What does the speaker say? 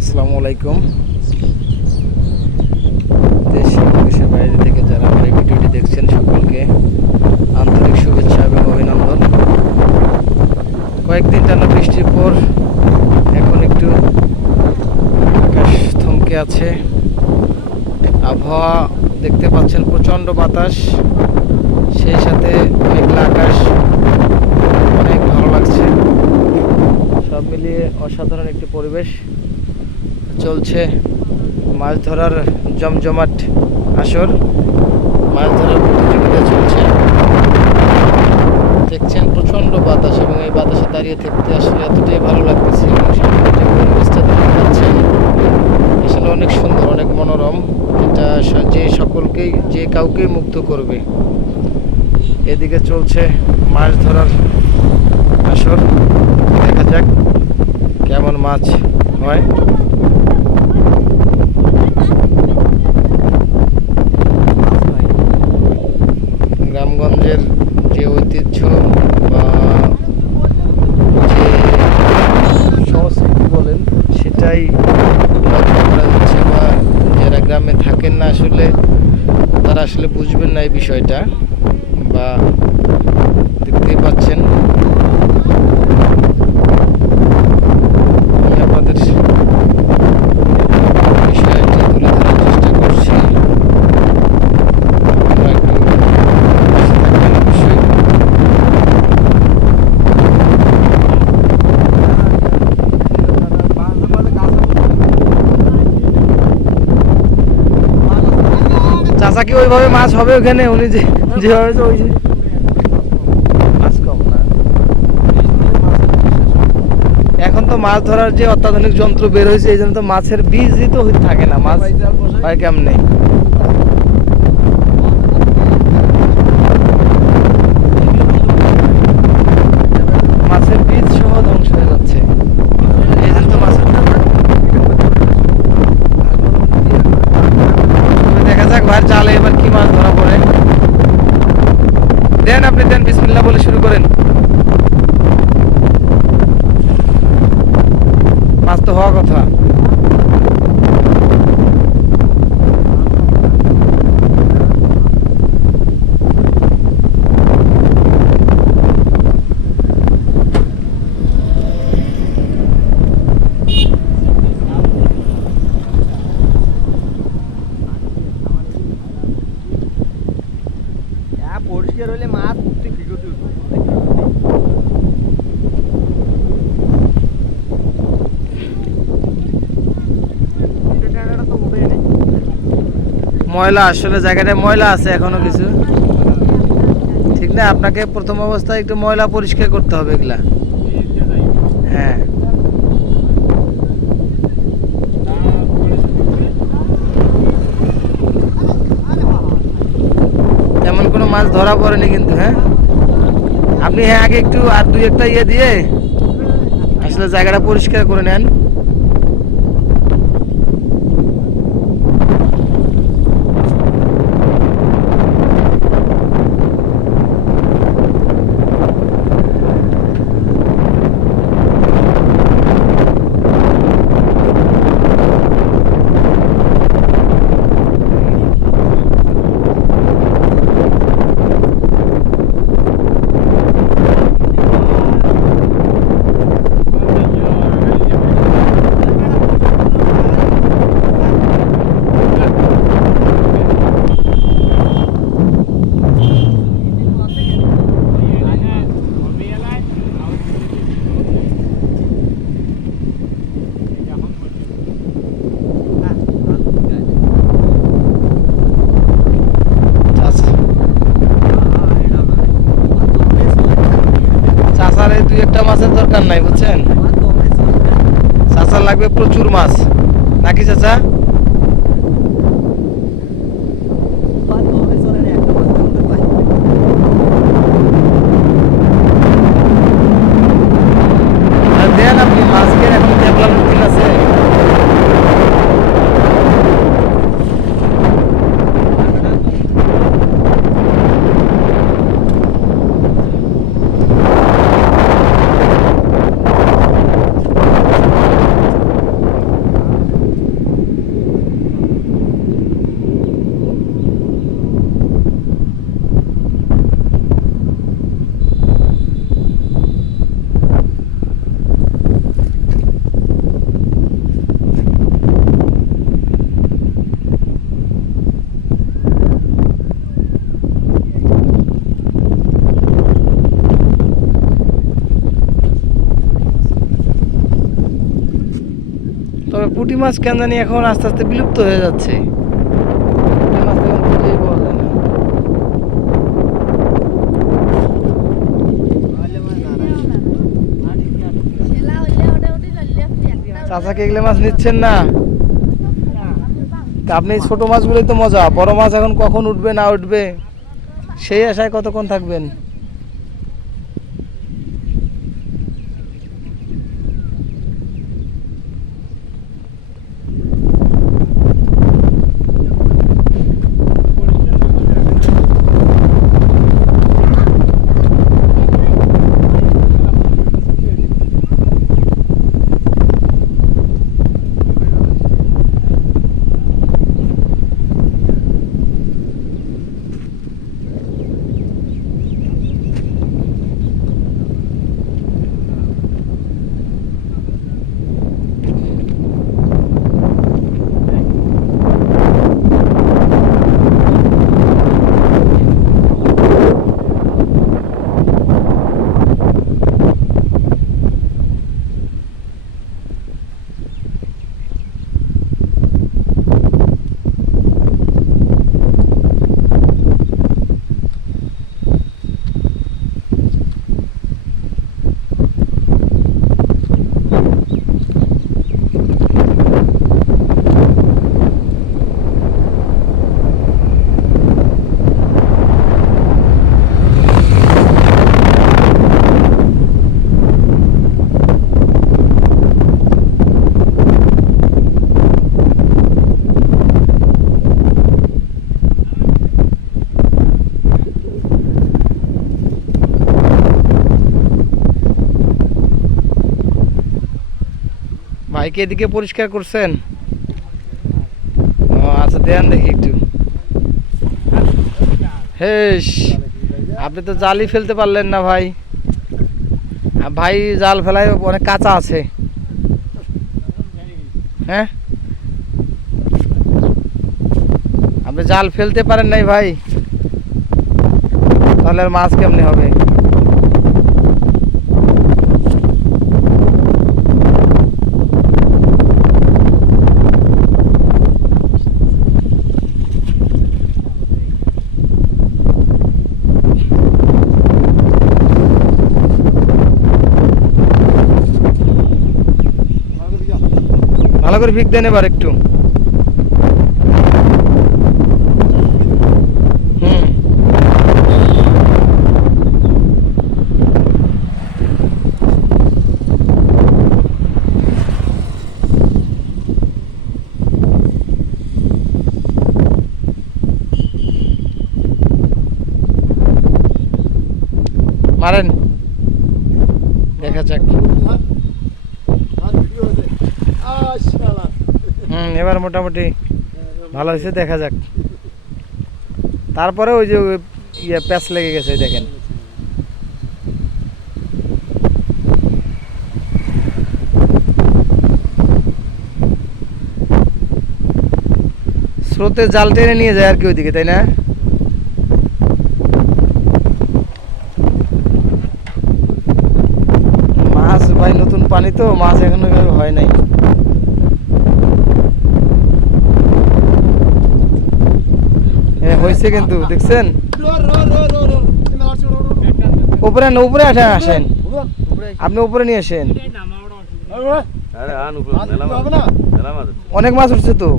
আসসালামু আলাইকুম। দেশে দেশের বাইরে থেকে যারা আমার এই ভিডিওটি দেখছেন সকলকে আন্তরিক শুভেচ্ছা এবং অভিনন্দন। কয়েকদিন টানা বৃষ্টির পর এখন একটু আকাশ থমকে আছে। আবহাওয়া দেখতে পাচ্ছেন, প্রচণ্ড বাতাস, সেই সাথে মেঘলা আকাশ, অনেক ভালো লাগছে। সব মিলিয়ে অসাধারণ একটি পরিবেশ। চলছে মাছ ধরার জমজমাট আসর, মাছ ধরার প্রতিযোগিতা চলছে। দেখছেন প্রচণ্ড বাতাস এবং এই বাতাসে দাঁড়িয়ে থাকতে আসলে এতটাই ভালো লাগতেছে এবং সামনে যে পরিবেশটা দেখতে পাচ্ছেন আসলে অনেক সুন্দর, অনেক মনোরম। এটা যে কাউকেই মুগ্ধ করবে। এদিকে চলছে মাছ ধরার আসর, দেখা যাক কেমন মাছ হয়। গ্রামগঞ্জের যে ঐতিহ্য বা যে সংস্কৃতি বলেন সেটাই লক্ষ্য করা যাচ্ছে, বা যারা গ্রামে থাকেন না আসলে তারা আসলে বুঝবেন না এই বিষয়টা, বা দেখতেই পাচ্ছেন আমি আপনাদের বিষয়টি তুলে ধরার চেষ্টা করছি। চাচা কি ওইভাবে মাছ হবে ওখানে? উনি যেভাবে মাছ কম না। এখন তো মাছ ধরার যে অত্যাধুনিক যন্ত্র বের হয়েছে, এই জন্য তো মাছের বীজই তো থাকে না, মাছ হয় কেমনে? মাছের বীজ সহ ধ্বংস হয়ে যাচ্ছে। এই জন্য তো মাছের দেখা যাক ভাই জালে এবার কি মাছ ধরা পড়ে। আপনি দেন, বিসমিল্লাহ বলে শুরু করেন। মাছ তো হওয়ার কথা। পরিষ্কার হলে মাছ উঠতে ভিডিওতে ময়লা, আসলে জায়গাটায় ময়লা আছে এখনো কিছু, ঠিক না? আপনাকে প্রথম অবস্থায় একটু ময়লা পরিষ্কার করতে হবে এগুলা। হ্যাঁ, এমন কোনো মাছ ধরা পড়েনি কিন্তু। হ্যাঁ, আপনি আগে একটু আর দুই একটা দিয়ে আসলে জায়গাটা পরিষ্কার করে নেন। দুই একটা মাছের দরকার নাই, বুঝছেন? চাচা লাগবে প্রচুর মাছ, নাকি চাচা? দেন আপনি মাছকে, এখন দেখলাম দিন আছে। পুঁটি মাছ কেন জানি এখন আস্তে আস্তে বিলুপ্ত হয়ে যাচ্ছে। পুঁটি মাছ এখন খুঁজেই পাওয়া যায় না। চাচাকে এগুলো মাছ নিচ্ছেন না? তা আপনি ছোট মাছগুলোই তো মজা, বড় মাছ এখন কখন উঠবে না উঠবে সেই আশায় কতক্ষণ থাকবেন? ভাইকে এদিকে পরিষ্কার করছেন? ও আচ্ছা, দেন দেখি একটু। হেস, আপনি তো জালই ফেলতে পারলেন না ভাই। ভাই জাল ফেলায় অনেক কাঁচা আছে। হ্যাঁ, আপনি জাল ফেলতে পারেন নাই ভাই, তাহলে আর মাছ কেমনে হবে? ভালো করে ফিক দেন এবার একটু। হুম, মারেন, দেখা যাক। এবার মোটামুটি ভালো হয়েছে, দেখা যাক। তারপরে ওই যে প্যাচ লেগে গেছে, দেখেন। স্রোতে জাল টেনে নিয়ে যায় আর কি ওইদিকে, তাই না? মাছ ভাই নতুন পানি তো, মাছ এখনো ওইভাবে হয় নাই। হয়েছে কিন্তু, দেখছেন? উপরে উপরে আসেন, আপনি উপরে নিয়ে আসেন। অনেক মাছ উঠছে তো।